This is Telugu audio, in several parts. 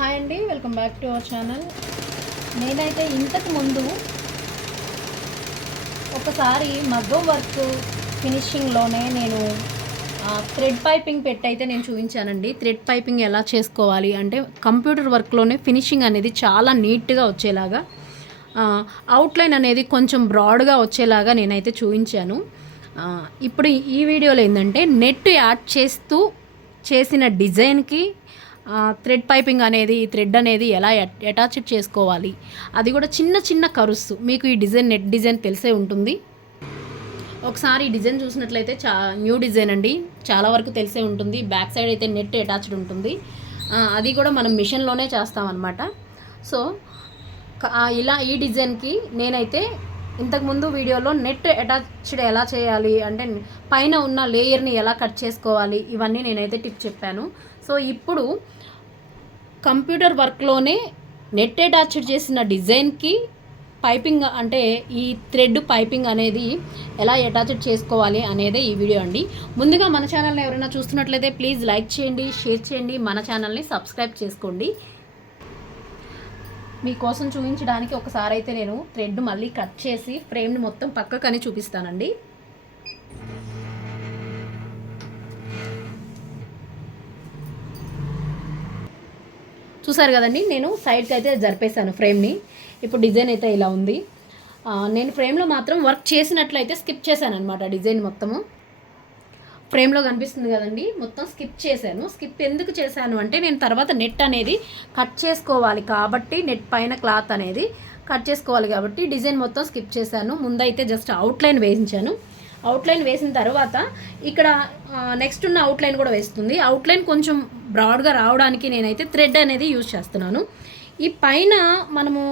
హాయ్ అండి, welcome back to our channel. నేనైతే ఇంతకు ముందు ఒకసారి మగ్గం వర్క్ ఫినిషింగ్లోనే నేను థ్రెడ్ పైపింగ్ పెట్టయితే నేను చూపించానండి. థ్రెడ్ పైపింగ్ ఎలా చేసుకోవాలి అంటే కంప్యూటర్ వర్క్లోనే ఫినిషింగ్ అనేది చాలా నీట్గా వచ్చేలాగా, అవుట్లైన్ అనేది కొంచెం బ్రాడ్గా వచ్చేలాగా నేనైతే చూపించాను. ఇప్పుడు ఈ వీడియోలో ఏంటంటే నెట్ యాడ్ చేస్తూ చేసిన డిజైన్కి థ్రెడ్ పైపింగ్ అనేది, ఈ థ్రెడ్ అనేది ఎలా అటాచ్ చేసుకోవాలి, అది కూడా చిన్న చిన్న కరుస్తూ. మీకు ఈ డిజైన్ నెట్ డిజైన్ తెలిసే ఉంటుంది. ఒకసారి ఈ డిజైన్ చూసినట్లయితే న్యూ డిజైన్ అండి, చాలా వరకు తెలిసే ఉంటుంది. బ్యాక్ సైడ్ అయితే నెట్ అటాచ్డ్ ఉంటుంది, అది కూడా మనం మిషన్లోనే చేస్తామన్నమాట. సో ఇలా ఈ డిజైన్కి నేనైతే ఇంతకుముందు వీడియోలో నెట్ అటాచ్డ్ ఎలా చేయాలి అంటే పైన ఉన్న లేయర్ని ఎలా కట్ చేసుకోవాలి, ఇవన్నీ నేనైతే టిప్ చెప్పాను. సో ఇప్పుడు కంప్యూటర్ వర్క్లోనే నెట్ అటాచ్డ్ చేసిన డిజైన్కి పైపింగ్ అంటే ఈ థ్రెడ్ పైపింగ్ అనేది ఎలా అటాచ్డ్ చేసుకోవాలి అనేదే ఈ వీడియో అండి. ముందుగా మన ఛానల్ని ఎవరైనా చూస్తున్నట్లయితే ప్లీజ్ లైక్ చేయండి, షేర్ చేయండి, మన ఛానల్ని సబ్స్క్రైబ్ చేసుకోండి. మీకోసం చూపించడానికి ఒకసారి అయితే నేను థ్రెడ్ మళ్ళీ కట్ చేసి ఫ్రేమ్ని మొత్తం పక్కకని చూపిస్తానండి. చూసారు కదండి, నేను సైడ్కి అయితే జరిపేశాను ఫ్రేమ్ని. ఇప్పుడు డిజైన్ అయితే ఇలా ఉంది. నేను ఫ్రేమ్లో మాత్రం వర్క్ చేసినట్లయితే స్కిప్ చేశాను అనమాట. డిజైన్ మొత్తము ఫ్రేమ్లో కనిపిస్తుంది కదండి, మొత్తం స్కిప్ చేశాను. స్కిప్ ఎందుకు చేశాను అంటే నేను తర్వాత నెట్ అనేది కట్ చేసుకోవాలి కాబట్టి, నెట్ పైన క్లాత్ అనేది కట్ చేసుకోవాలి కాబట్టి డిజైన్ మొత్తం స్కిప్ చేశాను. ముందైతే జస్ట్ అవుట్లైన్ వేయించాను. అవుట్లైన్ వేసిన తర్వాత ఇక్కడ నెక్స్ట్ ఉన్న అవుట్లైన్ కూడా వేస్తుంది. అవుట్లైన్ కొంచెం బ్రాడ్గా రావడానికి నేనైతే థ్రెడ్ అనేది యూజ్ చేస్తున్నాను. ఈ పైన మనము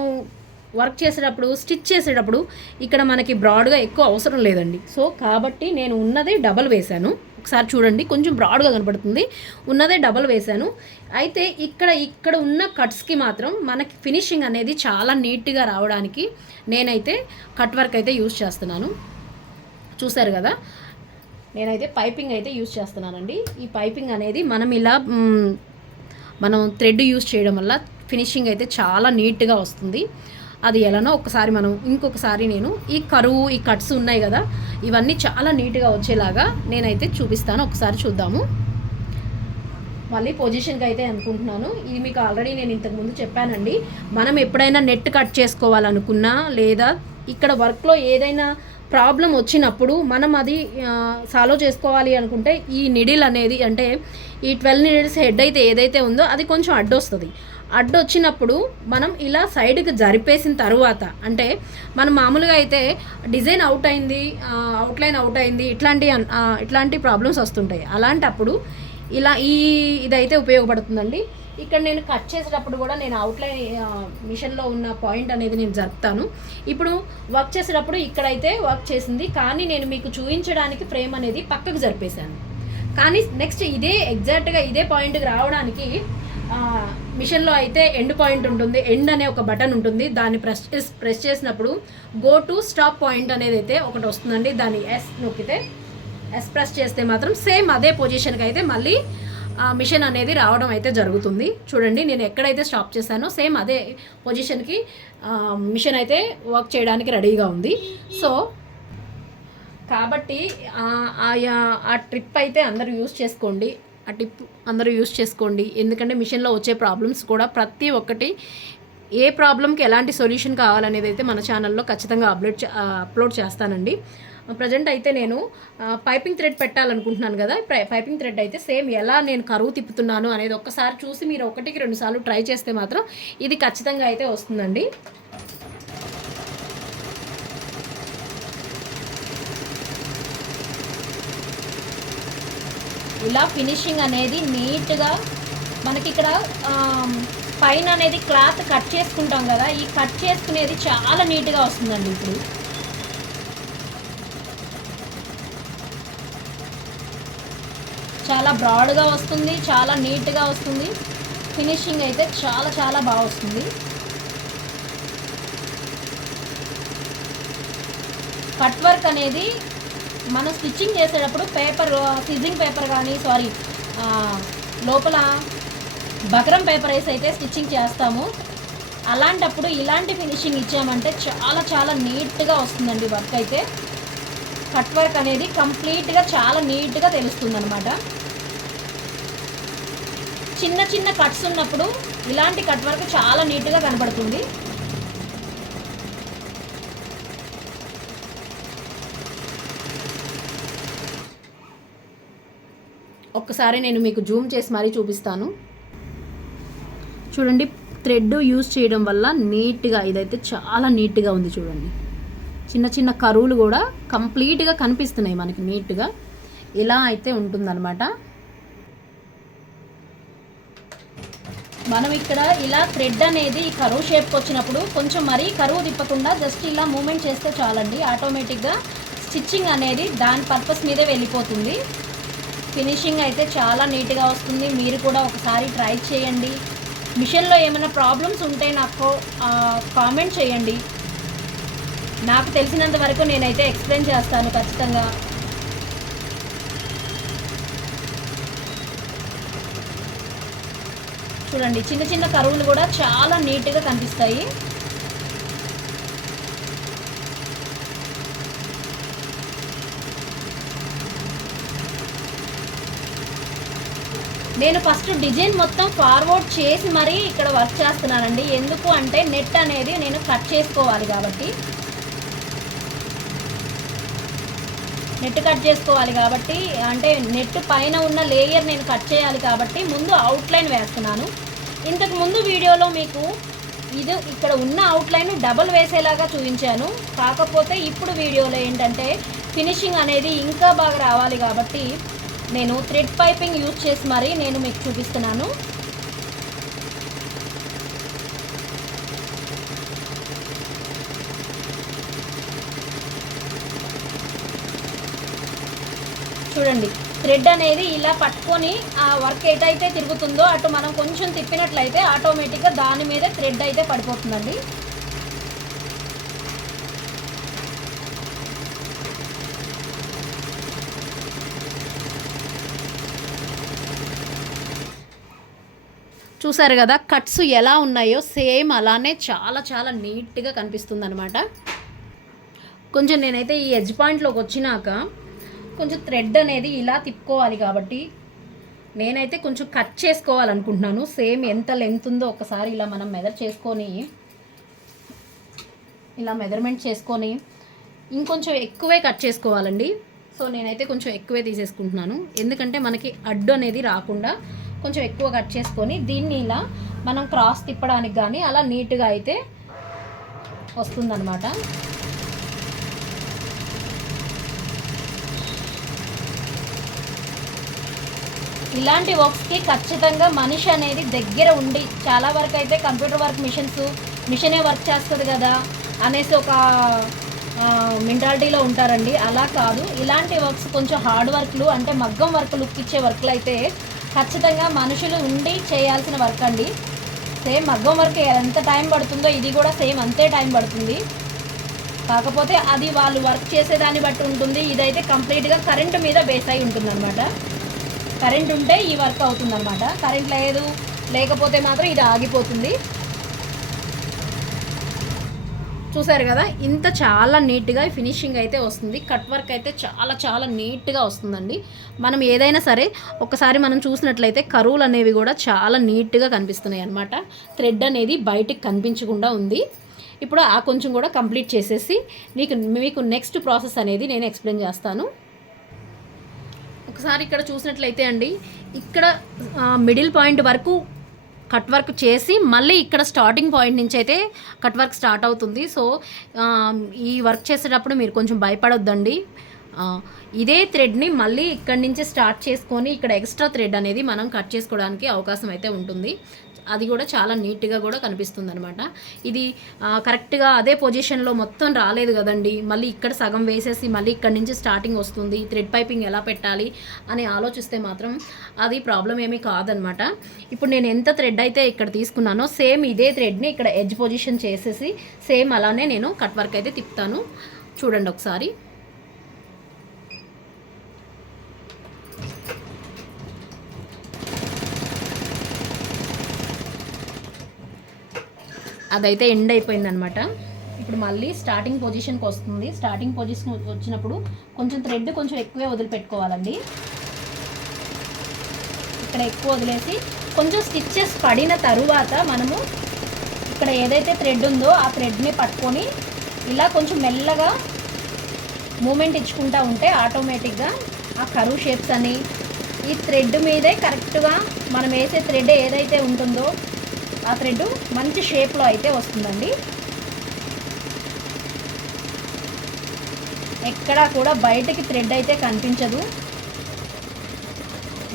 వర్క్ చేసేటప్పుడు, స్టిచ్ చేసేటప్పుడు ఇక్కడ మనకి బ్రాడ్గా ఎక్కువ అవసరం లేదండి. సో కాబట్టి నేను ఉన్నదే డబల్ వేశాను. ఒకసారి చూడండి, కొంచెం బ్రాడ్గా కనపడుతుంది, ఉన్నదే డబల్ వేశాను. అయితే ఇక్కడ ఉన్న కట్స్కి మాత్రం మనకి ఫినిషింగ్ అనేది చాలా నీట్గా రావడానికి నేనైతే కట్ వర్క్ అయితే యూజ్ చేస్తున్నాను. చూసారు కదా, నేనైతే పైపింగ్ అయితే యూజ్ చేస్తున్నానండి. ఈ పైపింగ్ అనేది మనం థ్రెడ్ యూజ్ చేయడం వల్ల ఫినిషింగ్ అయితే చాలా నీట్గా వస్తుంది. అది ఎలానో ఇంకొకసారి నేను ఈ కరువు, ఈ కట్స్ ఉన్నాయి కదా, ఇవన్నీ చాలా నీట్గా వచ్చేలాగా నేనైతే చూపిస్తాను. ఒకసారి చూద్దాము. మళ్ళీ పొజిషన్కి అయితే అనుకుంటున్నాను. ఇది మీకు ఆల్రెడీ నేను ఇంతకుముందు చెప్పానండి. మనం ఎప్పుడైనా నెట్ కట్ చేసుకోవాలనుకున్నా, లేదా ఇక్కడ వర్క్లో ఏదైనా ప్రాబ్లం వచ్చినప్పుడు మనం అది సాల్వ్ చేసుకోవాలి అనుకుంటే ఈ నిడిల్ అనేది, అంటే ఈ 12 నీడిల్స్ హెడ్ అయితే ఏదైతే ఉందో అది కొంచెం అడ్డొస్తుంది. అడ్డొచ్చినప్పుడు మనం ఇలా సైడ్కి జరిపేసిన తర్వాత, అంటే మనం మామూలుగా అయితే డిజైన్ అవుట్ అయింది, అవుట్లైన్ అవుట్ అయింది, ఇట్లాంటి ప్రాబ్లమ్స్ వస్తుంటాయి. అలాంటప్పుడు ఇలా ఇదైతే ఉపయోగపడుతుందండి. ఇక్కడ నేను కట్ చేసేటప్పుడు కూడా నేను అవుట్లైన్ మిషన్లో ఉన్న పాయింట్ అనేది నేను జరుపుతాను. ఇప్పుడు వర్క్ చేసేటప్పుడు ఇక్కడైతే వర్క్ చేసింది, కానీ నేను మీకు చూపించడానికి ఫ్రేమ్ అనేది పక్కకు జరిపేశాను. కానీ నెక్స్ట్ ఎగ్జాక్ట్గా ఇదే పాయింట్కి రావడానికి మిషన్లో అయితే ఎండ్ పాయింట్ ఉంటుంది. ఎండ్ అనే ఒక బటన్ ఉంటుంది, దాన్ని ప్రెస్ చేసినప్పుడు గో టు స్టాప్ పాయింట్ అనేది అయితే ఒకటి వస్తుందండి. దాన్ని ఎస్ నొక్కితే, ఎస్ ప్రెస్ చేస్తే మాత్రం సేమ్ అదే పొజిషన్కి అయితే మళ్ళీ మిషన్ అనేది రావడం అయితే జరుగుతుంది. చూడండి, నేను ఎక్కడైతే స్టాప్ చేశానో సేమ్ అదే పొజిషన్కి మిషన్ అయితే వర్క్ చేయడానికి రెడీగా ఉంది. సో కాబట్టి ఆ ట్రిప్ అయితే అందరూ యూజ్ చేసుకోండి. ఆ టిప్ అందరూ యూజ్ చేసుకోండి. ఎందుకంటే మిషన్లో వచ్చే ప్రాబ్లమ్స్ కూడా ప్రతి ఒక్కటి, ఏ ప్రాబ్లంకి ఎలాంటి సొల్యూషన్ కావాలనేది అయితే మన ఛానల్లో ఖచ్చితంగా అప్లోడ్ చేస్తానండి. ప్రజెంట్ అయితే నేను పైపింగ్ థ్రెడ్ పెట్టాలనుకుంటున్నాను కదా. పైపింగ్ థ్రెడ్ అయితే సేమ్ ఎలా నేను కరువు తిప్పుతున్నాను అనేది ఒక్కసారి చూసి మీరు 1-2 సార్లు ట్రై చేస్తే మాత్రం ఇది ఖచ్చితంగా అయితే వస్తుందండి. ఇలా ఫినిషింగ్ అనేది నీట్గా మనకి ఇక్కడ పైన అనేది క్లాత్ కట్ చేసుకుంటాం కదా, ఈ కట్ చేసుకునేది చాలా నీట్గా వస్తుందండి. ఇప్పుడు చాలా బ్రాడ్గా వస్తుంది, చాలా నీట్గా వస్తుంది. ఫినిషింగ్ అయితే చాలా చాలా బాగా వస్తుంది. కట్ వర్క్ అనేది మనం స్టిచ్చింగ్ చేసేటప్పుడు సిజింగ్ పేపర్ కానీ లోపల బకరం పేపర్ వేసి అయితే స్టిచ్చింగ్ చేస్తాము. అలాంటప్పుడు ఇలాంటి ఫినిషింగ్ ఇచ్చామంటే చాలా చాలా నీట్గా వస్తుందండి వర్క్ అయితే. కట్ వర్క్ అనేది కంప్లీట్గా చాలా నీట్గా తెలుస్తుంది అనమాట. చిన్న చిన్న కట్స్ ఉన్నప్పుడు ఇలాంటి కట్ వర్క్ చాలా నీట్గా కనబడుతుంది. ఒక్కసారి నేను మీకు జూమ్ చేసి మరీ చూపిస్తాను. చూడండి, థ్రెడ్ యూజ్ చేయడం వల్ల నీట్గా ఇదైతే చాలా నీట్గా ఉంది. చూడండి, చిన్న చిన్న కరువులు కూడా కంప్లీట్గా కనిపిస్తున్నాయి మనకి నీట్గా. ఇలా అయితే ఉంటుందన్నమాట. మనం ఇక్కడ ఇలా థ్రెడ్ అనేది కరువు షేప్కి వచ్చినప్పుడు కొంచెం మరీ కరువు తిప్పకుండా జస్ట్ ఇలా మూమెంట్ చేస్తే చాలండి, ఆటోమేటిక్గా స్టిచ్చింగ్ అనేది దాని పర్పస్ మీదే వెళ్ళిపోతుంది. ఫినిషింగ్ అయితే చాలా నీట్గా వస్తుంది. మీరు కూడా ఒకసారి ట్రై చేయండి. మిషన్లో ఏమైనా ప్రాబ్లమ్స్ ఉంటే నాకు కామెంట్ చేయండి. నాకు తెలిసినంత వరకు నేనైతే ఎక్స్ప్లెయిన్ చేస్తాను ఖచ్చితంగా. చూడండి, చిన్న చిన్న కరువులు కూడా చాలా నీట్గా కనిపిస్తాయి. నేను ఫస్ట్ డిజైన్ మొత్తం ఫార్వర్డ్ చేసి మరీ ఇక్కడ వర్క్ చేస్తున్నానండి. ఎందుకు అంటే నెట్ అనేది నేను కట్ చేసుకోవాలి కాబట్టి, అంటే నెట్ పైన ఉన్న లేయర్ నేను కట్ చేయాలి కాబట్టి ముందు అవుట్లైన్ వేస్తున్నాను. ఇంతకు ముందు వీడియోలో మీకు ఇక్కడ ఉన్న అవుట్లైన్ డబల్ వేసేలాగా చూపించాను. కాకపోతే ఇప్పుడు వీడియోలో ఏంటంటే ఫినిషింగ్ అనేది ఇంకా బాగా రావాలి కాబట్టి నేను థ్రెడ్ పైపింగ్ యూజ్ చేసి మరీ నేను మీకు చూపిస్తున్నాను. చూడండి, థ్రెడ్ అనేది ఇలా పట్టుకొని ఆ వర్క్ ఎటైతే తిరుగుతుందో అటు మనం కొంచెం తిప్పినట్లయితే ఆటోమేటిక్గా దాని మీద థ్రెడ్ అయితే పడిపోతుందండి. చూసారు కదా కట్స్ ఎలా ఉన్నాయో, సేమ్ అలానే చాలా చాలా నీట్గా కనిపిస్తుంది అనమాట. కొంచెం నేనైతే ఈ ఎడ్జ్ పాయింట్లోకి వచ్చినాక కొంచెం థ్రెడ్ అనేది ఇలా తిప్పుకోవాలి కాబట్టి నేనైతే కొంచెం కట్ చేసుకోవాలనుకుంటున్నాను. సేమ్ ఎంత లెంత్ ఉందో ఒకసారి ఇలా మనం ఇలా మెజర్మెంట్ చేసుకొని ఇంకొంచెం ఎక్కువే కట్ చేసుకోవాలండి. సో నేనైతే కొంచెం ఎక్కువే తీసేసుకుంటున్నాను, ఎందుకంటే మనకి అడ్డు అనేది రాకుండా కొంచెం ఎక్కువ కట్ చేసుకొని దీన్ని ఇలా మనం క్రాస్ తిప్పడానికి కానీ అలా నీట్గా అయితే వస్తుందన్నమాట. ఇలాంటి వర్క్స్కి ఖచ్చితంగా మనిషి అనేది దగ్గర ఉండి, చాలా వరకు అయితే కంప్యూటర్ వర్క్ మిషనే వర్క్ చేస్తుంది కదా అనేసి ఒక మెంటాలిటీలో ఉంటారండి. అలా కాదు, ఇలాంటి వర్క్స్ కొంచెం హార్డ్ వర్క్లు అంటే మగ్గం వర్క్ లుక్ ఇచ్చే వర్క్లు అయితే ఖచ్చితంగా మనుషులు ఉండి చేయాల్సిన వర్క్ అండి. సేమ్ మగ్గం వర్క్ ఎంత టైం పడుతుందో ఇది కూడా సేమ్ అంతే టైం పడుతుంది. కాకపోతే అది వాళ్ళు వర్క్ చేసేదాన్ని బట్టి ఉంటుంది. ఇదైతే కంప్లీట్గా కరెంటు మీద బేస్ అయి ఉంటుంది అనమాట. కరెంట్ ఉంటే ఈ వర్క్ అవుతుందన్నమాట. కరెంట్ లేకపోతే మాత్రం ఇది ఆగిపోతుంది. చూసారు కదా, ఇంత చాలా నీట్గా ఫినిషింగ్ అయితే వస్తుంది. కట్ వర్క్ అయితే చాలా చాలా నీట్గా వస్తుందండి. మనం ఏదైనా సరే ఒకసారి మనం చూసినట్లయితే కరువులు అనేవి కూడా చాలా నీట్గా కనిపిస్తున్నాయి అన్నమాట. థ్రెడ్ అనేది బయటికి కనిపించకుండా ఉంది. ఇప్పుడు ఆ కొంచెం కూడా కంప్లీట్ చేసేసి మీకు నెక్స్ట్ ప్రాసెస్ అనేది నేను ఎక్స్ప్లెయిన్ చేస్తాను. ఒకసారి ఇక్కడ చూసినట్లయితే అండి, ఇక్కడ మిడిల్ పాయింట్ వరకు కట్ వర్క్ చేసి మళ్ళీ ఇక్కడ స్టార్టింగ్ పాయింట్ నుంచి అయితే కట్ వర్క్ స్టార్ట్ అవుతుంది. సో ఈ వర్క్ చేసేటప్పుడు మీరు కొంచెం భయపడొద్దండి. ఇదే థ్రెడ్ని మళ్ళీ ఇక్కడి నుంచి స్టార్ట్ చేసుకొని ఇక్కడ ఎక్స్ట్రా థ్రెడ్ అనేది మనం కట్ చేసుకోవడానికి అవకాశం అయితే ఉంటుంది. అది కూడా చాలా నీట్గా కూడా కనిపిస్తుంది అనమాట. ఇది కరెక్ట్గా అదే పొజిషన్లో మొత్తం రాలేదు కదండి, మళ్ళీ ఇక్కడ సగం వేసేసి మళ్ళీ ఇక్కడ నుంచి స్టార్టింగ్ వస్తుంది, థ్రెడ్ పైపింగ్ ఎలా పెట్టాలి అని ఆలోచిస్తే మాత్రం అది ప్రాబ్లం ఏమీ కాదనమాట. ఇప్పుడు నేను ఎంత థ్రెడ్ అయితే ఇక్కడ తీసుకున్నానో సేమ్ ఇదే థ్రెడ్ని ఇక్కడ ఎడ్జ్ పొజిషన్ చేసేసి సేమ్ అలానే నేను కట్ వర్క్ అయితే తిప్పుతాను. చూడండి ఒకసారి. అదైతే ఎండ్ అయిపోయింది అనమాట. ఇప్పుడు మళ్ళీ స్టార్టింగ్ పొజిషన్కి వస్తుంది. స్టార్టింగ్ పొజిషన్ వచ్చినప్పుడు కొంచెం థ్రెడ్ కొంచెం ఎక్కువే వదిలిపెట్టుకోవాలండి. ఇక్కడ ఎక్కువ వదిలేసి కొంచెం స్టిచ్చెస్ పడిన తరువాత మనము ఇక్కడ ఏదైతే థ్రెడ్ ఉందో ఆ థ్రెడ్ని పట్టుకొని ఇలా కొంచెం మెల్లగా మూమెంట్ ఇచ్చుకుంటూ ఉంటే ఆటోమేటిక్గా ఆ కరువు షేప్స్ అని ఈ థ్రెడ్ మీదే కరెక్ట్గా మనం వేసే థ్రెడ్ ఏదైతే ఉంటుందో ఆ థ్రెడ్ మంచి షేప్లో అయితే వస్తుందండి. ఎక్కడా కూడా బయటకి థ్రెడ్ అయితే కనిపించదు.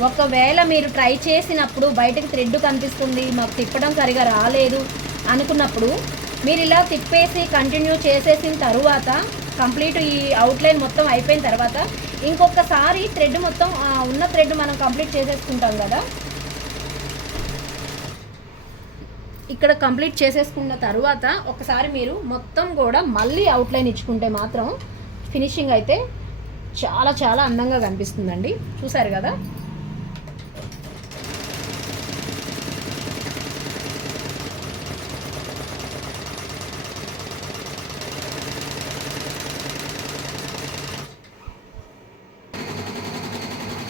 ఒకవేళ మీరు ట్రై చేసినప్పుడు బయటకి థ్రెడ్ కనిపిస్తుంది, మాకు తిప్పడం సరిగా రాలేదు అనుకున్నప్పుడు మీరు ఇలా తిప్పేసి కంటిన్యూ చేసేసిన తరువాత కంప్లీట్ ఈ అవుట్లైన్ మొత్తం అయిపోయిన తర్వాత ఇంకొకసారి థ్రెడ్ మొత్తం ఉన్న థ్రెడ్ మనం కంప్లీట్ చేసేసుకుంటాం కదా. ఇక్కడ కంప్లీట్ చేసేసుకున్న తర్వాత ఒకసారి మీరు మొత్తం కూడా మళ్ళీ అవుట్లైన్ ఇచ్చుకుంటే మాత్రం ఫినిషింగ్ అయితే చాలా చాలా అందంగా కనిపిస్తుందండి. చూసారు కదా.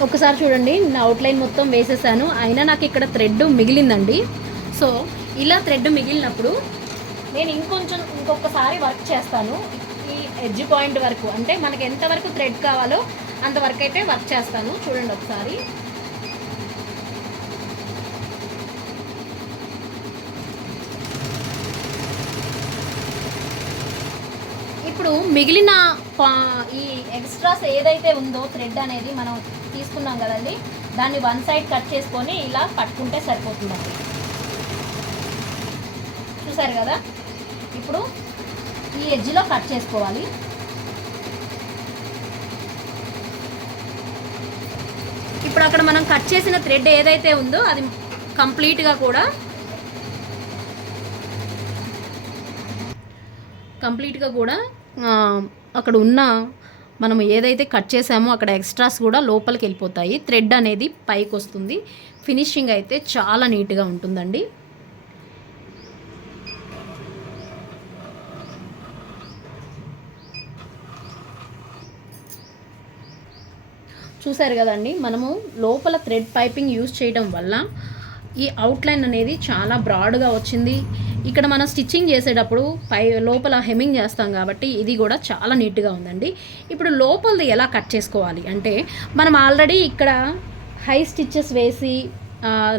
ఒకసారి చూడండి, నా అవుట్లైన్ మొత్తం వేసేసాను, అయినా నాకు ఇక్కడ థ్రెడ్ మిగిలిందండి. సో ఇలా థ్రెడ్ మిగిలినప్పుడు నేను ఇంకొకసారి వర్క్ చేస్తాను. ఈ ఎడ్జ్ పాయింట్ వరకు, అంటే మనకి ఎంతవరకు థ్రెడ్ కావాలో అంతవరకు అయితే వర్క్ చేస్తాను. చూడండి ఒకసారి. ఇప్పుడు మిగిలిన ఈ ఎక్స్ట్రాస్ ఏదైతే ఉందో థ్రెడ్ అనేది మనం తీసుకున్నాం కదండి, దాన్ని వన్ సైడ్ కట్ చేసుకొని ఇలా పట్టుకుంటే సరిపోతుందండి. చూసారు కదా. ఇప్పుడు ఈ ఎడ్జ్లో కట్ చేసుకోవాలి. ఇప్పుడు అక్కడ మనం కట్ చేసిన థ్రెడ్ ఏదైతే ఉందో అది కంప్లీట్గా కూడా అక్కడ ఉన్న మనం ఏదైతే కట్ చేసామో అక్కడ ఎక్స్ట్రాస్ కూడా లోపలికి వెళ్ళిపోతాయి. థ్రెడ్ అనేది పైకి వస్తుంది. ఫినిషింగ్ అయితే చాలా నీట్గా ఉంటుందండి. చూసారు కదండి, మనము లోపల థ్రెడ్ పైపింగ్ యూజ్ చేయడం వల్ల ఈ అవుట్లైన్ అనేది చాలా బ్రాడ్గా వచ్చింది. ఇక్కడ మనం స్టిచ్చింగ్ చేసేటప్పుడు లోపల హెమ్మింగ్ చేస్తాం కాబట్టి ఇది కూడా చాలా నీట్గా ఉందండి. ఇప్పుడు లోపలది ఎలా కట్ చేసుకోవాలి అంటే, మనం ఆల్రెడీ ఇక్కడ హై స్టిచ్చెస్ వేసి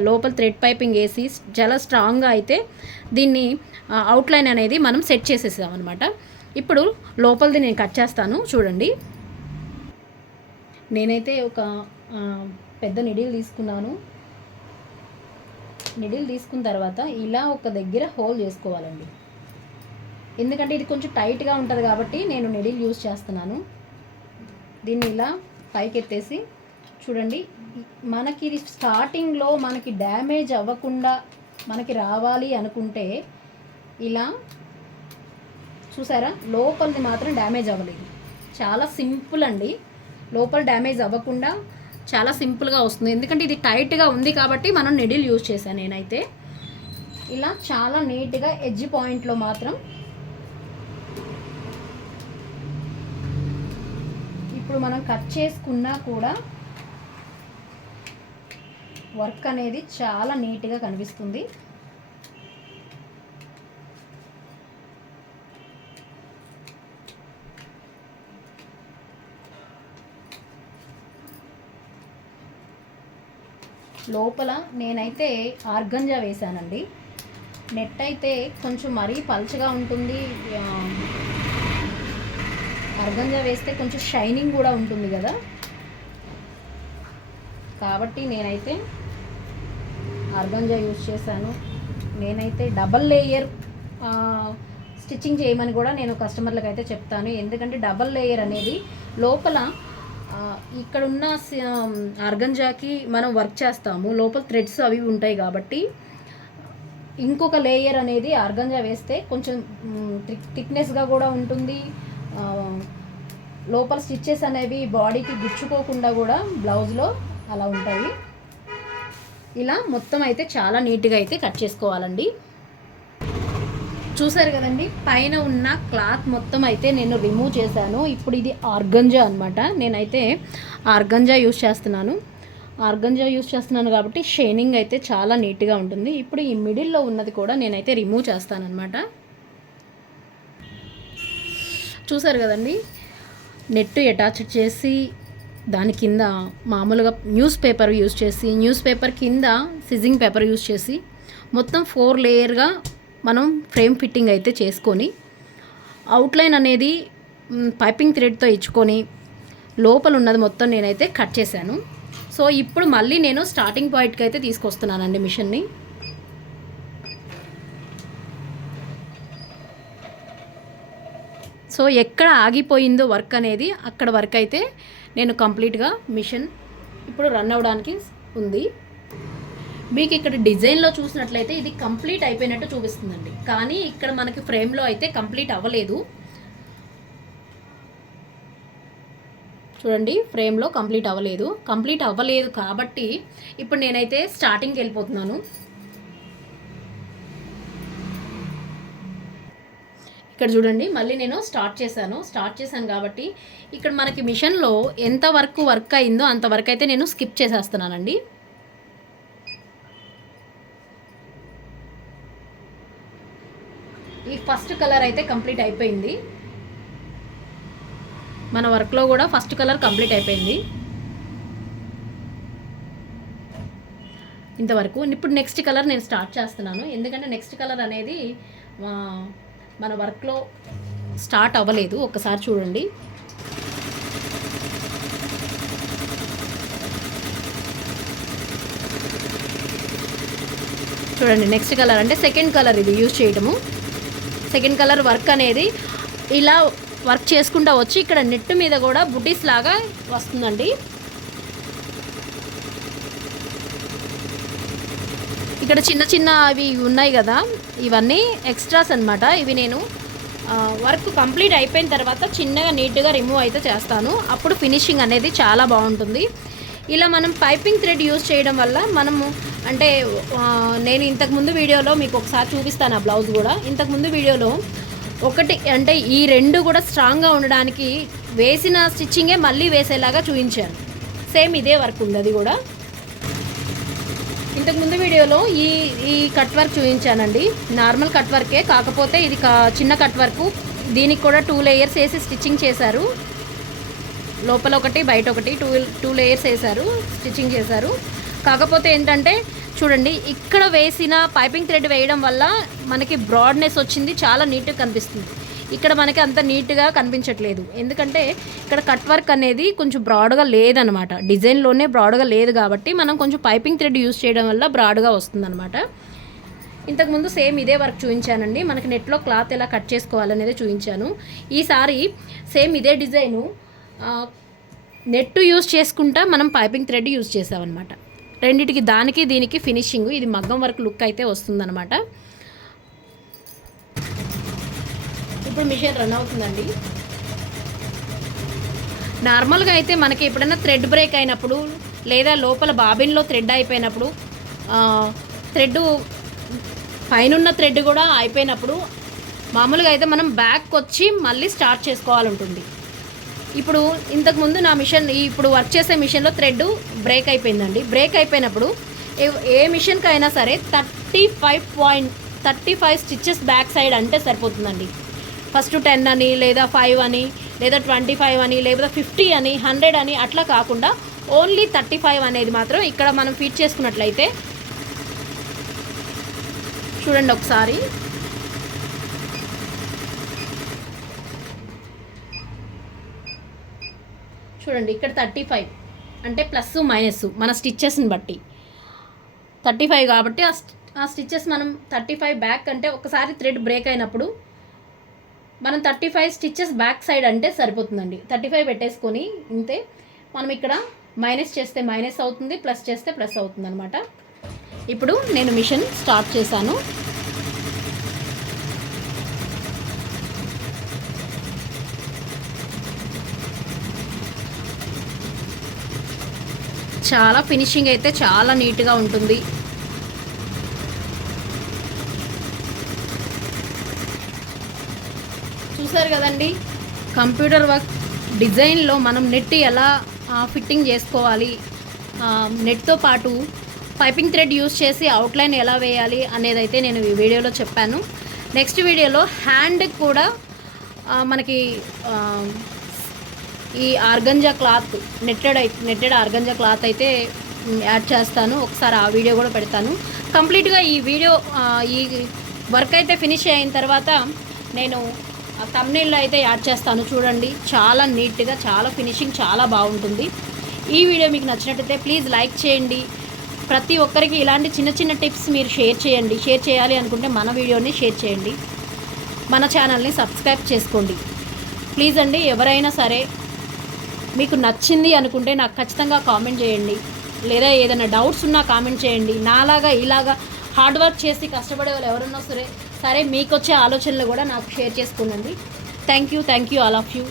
లోపల థ్రెడ్ పైపింగ్ వేసి చాలా స్ట్రాంగ్గా అయితే దీన్ని అవుట్లైన్ అనేది మనం సెట్ చేసేసాం అనమాట. ఇప్పుడు లోపలది నేను కట్ చేస్తాను. చూడండి, నేనైతే ఒక పెద్ద నిడిల్ తీసుకున్నాను. నిడిల్ తీసుకున్న తర్వాత ఇలా ఒక దగ్గర హోల్ చేసుకోవాలండి. ఎందుకంటే ఇది కొంచెం టైట్గా ఉంటుంది కాబట్టి నేను నిడిల్ యూజ్ చేస్తున్నాను. దీన్ని ఇలా పైకి ఎత్తేసి చూడండి, మనకి ఇది స్టార్టింగ్లో మనకి డ్యామేజ్ అవ్వకుండా మనకి రావాలి అనుకుంటే ఇలా చూసారా, లోపలిది మాత్రం డ్యామేజ్ అవ్వలేదు. చాలా సింపుల్ అండి. లోపల డ్యామేజ్ అవ్వకుండా చాలా సింపుల్గా వస్తుంది. ఎందుకంటే ఇది టైట్గా ఉంది కాబట్టి మనం నిడిల్ యూజ్ చేశాను నేనైతే. ఇలా చాలా నీట్గా ఎడ్జ్ పాయింట్లో మాత్రం ఇప్పుడు మనం కట్ చేసుకున్నా కూడా వర్క్ అనేది చాలా నీట్గా కనిపిస్తుంది. లోపల నేనైతే ఆర్గంజా వేశానండి. నెట్ అయితే కొంచెం మరీ పల్చగా ఉంటుంది. ఆర్గంజా వేస్తే కొంచెం షైనింగ్ కూడా ఉంటుంది కదా, కాబట్టి నేనైతే ఆర్గంజా యూజ్ చేశాను. నేనైతే డబల్ లేయర్ స్టిచ్చింగ్ చేయమని కూడా నేను కస్టమర్లకు అయితే చెప్తాను. ఎందుకంటే డబల్ లేయర్ అనేది లోపల ఇక్కడున్న ఆర్గంజాకి మనం వర్క్ చేస్తాము, లోపల థ్రెడ్స్ అవి ఉంటాయి కాబట్టి ఇంకొక లేయర్ అనేది ఆర్గంజా వేస్తే కొంచెం థిక్నెస్గా కూడా ఉంటుంది. లోపల స్టిచ్చెస్ అనేవి బాడీకి గుచ్చుకోకుండా కూడా బ్లౌజ్లో అలా ఉంటాయి. ఇలా మొత్తం అయితే చాలా నీట్గా అయితే కట్ చేసుకోవాలండి. చూసారు కదండి, పైన ఉన్న క్లాత్ మొత్తం అయితే నేను రిమూవ్ చేశాను. ఇప్పుడు ఇది ఆర్గంజా అనమాట. నేనైతే ఆర్గంజా యూస్ చేస్తున్నాను కాబట్టి షైనింగ్ అయితే చాలా నీట్గా ఉంటుంది. ఇప్పుడు ఈ మిడిల్లో ఉన్నది కూడా నేనైతే రిమూవ్ చేస్తానన్నమాట. చూసారు కదండి, నెట్ అటాచ్ చేసి దాని కింద మామూలుగా న్యూస్ పేపర్ కింద సిజింగ్ పేపర్ యూస్ చేసి మొత్తం 4 లేయర్గా మనం ఫ్రేమ్ ఫిట్టింగ్ అయితే చేసుకొని అవుట్లైన్ అనేది పైపింగ్ థ్రెడ్తో ఇచ్చుకొని లోపల ఉన్నది మొత్తం నేనైతే కట్ చేశాను. సో ఇప్పుడు మళ్ళీ నేను స్టార్టింగ్ పాయింట్కి అయితే తీసుకొస్తున్నానండి మిషన్ని. సో ఎక్కడ ఆగిపోయిందో వర్క్ అనేది అక్కడ వర్క్ అయితే నేను కంప్లీట్గా మిషన్ ఇప్పుడు రన్ అవ్వడానికి ఉంది. మీకు ఇక్కడ డిజైన్లో చూసినట్లయితే ఇది కంప్లీట్ అయిపోయినట్టు చూపిస్తుందండి, కానీ ఇక్కడ మనకి ఫ్రేమ్లో అయితే కంప్లీట్ అవ్వలేదు. చూడండి, ఫ్రేమ్లో కంప్లీట్ అవ్వలేదు కాబట్టి ఇప్పుడు నేనైతే స్టార్టింగ్కి వెళ్ళిపోతున్నాను. ఇక్కడ చూడండి, మళ్ళీ నేను స్టార్ట్ చేశాను కాబట్టి ఇక్కడ మనకి మిషన్లో ఎంత వర్క్ అయిందో అంతవరకు అయితే నేను స్కిప్ చేసేస్తున్నానండి. ఈ ఫస్ట్ కలర్ అయితే కంప్లీట్ అయిపోయింది. మన వర్క్లో కూడా ఫస్ట్ కలర్ కంప్లీట్ అయిపోయింది ఇంతవరకు. ఇప్పుడు నెక్స్ట్ కలర్ నేను స్టార్ట్ చేస్తున్నాను, ఎందుకంటే నెక్స్ట్ కలర్ అనేది మన వర్క్లో స్టార్ట్ అవ్వలేదు. ఒకసారి చూడండి. చూడండి, నెక్స్ట్ కలర్ అంటే సెకండ్ కలర్ ఇది యూజ్ చేయడము. సెకండ్ కలర్ వర్క్ అనేది ఇలా వర్క్ చేసుకుంటూ వచ్చి ఇక్కడ నెట్ మీద కూడా బుటీస్ లాగా వస్తుందండి. ఇక్కడ చిన్న చిన్న అవి ఉన్నాయి కదా, ఇవన్నీ ఎక్స్ట్రాస్ అనమాట. ఇవి నేను వర్క్ కంప్లీట్ అయిపోయిన తర్వాత చిన్నగా నీట్గా రిమూవ్ అయితే చేస్తాను. అప్పుడు ఫినిషింగ్ అనేది చాలా బాగుంటుంది. ఇలా మనం పైపింగ్ థ్రెడ్ యూజ్ చేయడం వల్ల మనము అంటే నేను ఇంతకుముందు వీడియోలో మీకు ఒకసారి చూపిస్తాను. ఆ బ్లౌజ్ కూడా ఇంతకుముందు వీడియోలో ఒకటి అంటే ఈ రెండు కూడా స్ట్రాంగ్గా ఉండడానికి వేసిన స్టిచ్చింగే మళ్ళీ వేసేలాగా చూపించాను. సేమ్ ఇదే వర్క్ ఉంది. అది కూడా ఇంతకుముందు వీడియోలో ఈ కట్ వర్క్ చూపించానండి. నార్మల్ కట్ వర్కే, కాకపోతే ఇది చిన్న కట్ వర్క్. దీనికి కూడా 2 లేయర్స్ వేసి స్టిచ్చింగ్ చేశారు. లోపల ఒకటి బయట ఒకటి 2 లేయర్స్ వేశారు, స్టిచ్చింగ్ చేశారు. కాకపోతే ఏంటంటే చూడండి, ఇక్కడ వేసిన పైపింగ్ థ్రెడ్ వేయడం వల్ల మనకి బ్రాడ్నెస్ వచ్చింది, చాలా నీట్గా కనిపిస్తుంది. ఇక్కడ మనకి అంత నీట్గా కనిపించట్లేదు, ఎందుకంటే ఇక్కడ కట్ వర్క్ అనేది కొంచెం బ్రాడ్గా లేదనమాట. డిజైన్లోనే బ్రాడ్గా లేదు కాబట్టి మనం కొంచెం పైపింగ్ థ్రెడ్ యూజ్ చేయడం వల్ల బ్రాడ్గా వస్తుందన్నమాట. ఇంతకుముందు సేమ్ ఇదే వర్క్ చూపించానండి. మనకి నెట్లో క్లాత్ ఎలా కట్ చేసుకోవాలనేది చూపించాను. ఈసారి సేమ్ ఇదే డిజైను నెట్ యూజ్ చేసుకుంటా మనం పైపింగ్ థ్రెడ్ యూజ్ చేసామన్నమాట. రెండిటికి దానికి దీనికి ఫినిషింగ్ ఇది మగ్గం వర్క్ లుక్ అయితే వస్తుందన్నమాట. ఇప్పుడు మిషన్ రన్ అవుతుందండి. నార్మల్గా అయితే మనకి ఎప్పుడైనా థ్రెడ్ బ్రేక్ అయినప్పుడు లేదా లోపల బాబిన్లో థ్రెడ్ అయిపోయినప్పుడు థ్రెడ్ పైనున్న థ్రెడ్ కూడా అయిపోయినప్పుడు మామూలుగా అయితే మనం బ్యాక్కి వచ్చి మళ్ళీ స్టార్ట్ చేసుకోవాలంటుంది. ఇప్పుడు ఇంతకుముందు నా మిషన్ ఇప్పుడు వర్క్ చేసే మిషన్లో థ్రెడ్ బ్రేక్ అయిపోయిందండి. బ్రేక్ అయిపోయినప్పుడు ఏ మిషన్కి అయినా సరే 35 స్టిచ్చెస్ బ్యాక్ సైడ్ అంటే సరిపోతుందండి. ఫస్ట్ 10 అని లేదా 5 అని లేదా 25 అని లేదా 50 అని 100 అని అట్లా కాకుండా ఓన్లీ 35 అనేది మాత్రం ఇక్కడ మనం ఫిట్ చేసుకున్నట్లయితే చూడండి ఒకసారి. చూడండి, ఇక్కడ 35 అంటే ప్లస్ మైనస్ మన స్టిచ్చెస్ని బట్టి 35 కాబట్టి ఆ స్టిచ్చెస్ మనం 35 బ్యాక్ అంటే ఒకసారి థ్రెడ్ బ్రేక్ అయినప్పుడు మనం 35 స్టిచ్చెస్ బ్యాక్ సైడ్ అంటే సరిపోతుందండి. 35 పెట్టేసుకొని ఇంతే. మనం ఇక్కడ మైనస్ చేస్తే మైనస్ అవుతుంది, ప్లస్ చేస్తే ప్లస్ అవుతుంది అనమాట. ఇప్పుడు నేను మిషన్ స్టార్ట్ చేశాను. చాలా ఫినిషింగ్ అయితే చాలా నీట్గా ఉంటుంది. చూసారు కదండి, కంప్యూటర్ వర్క్ డిజైన్లో మనం నెట్ ఎలా ఫిట్టింగ్ చేసుకోవాలి, నెట్తో పాటు పైపింగ్ థ్రెడ్ యూస్ చేసి అవుట్లైన్ ఎలా వేయాలి అనేది అయితే నేను ఈ వీడియోలో చెప్పాను. నెక్స్ట్ వీడియోలో హ్యాండ్ కూడా మనకి ఈ organza cloth netted organza cloth అయితే యాడ్ చేస్తాను. ఒకసారి ఆ వీడియో కూడా పెడతాను. కంప్లీట్గా ఈ వీడియో ఈ వర్క్ అయితే ఫినిష్ అయిన తర్వాత నేను థంబ్నెయిల్లో అయితే యాడ్ చేస్తాను. చూడండి, చాలా నీట్గా, చాలా ఫినిషింగ్ చాలా బాగుంటుంది. ఈ వీడియో మీకు నచ్చినట్టయితే ప్లీజ్ లైక్ చేయండి. ప్రతి ఒక్కరికి ఇలాంటి చిన్న చిన్న టిప్స్ మీరు షేర్ చేయండి. షేర్ చేయాలి అనుకుంటే మన వీడియోని షేర్ చేయండి. మన ఛానల్ని సబ్స్క్రైబ్ చేసుకోండి ప్లీజ్ అండి. ఎవరైనా సరే మీకు నచ్చింది అనుకుంటే నాకు ఖచ్చితంగా కామెంట్ చేయండి, లేదా ఏదైనా డౌట్స్ ఉన్నా కామెంట్ చేయండి. నాలాగా ఇలాగా హార్డ్ వర్క్ చేసి కష్టపడే వాళ్ళు ఎవరున్నా సరే మీకు వచ్చే ఆలోచనలు కూడా నాకు షేర్ చేసుకోండి. Thank you all of you.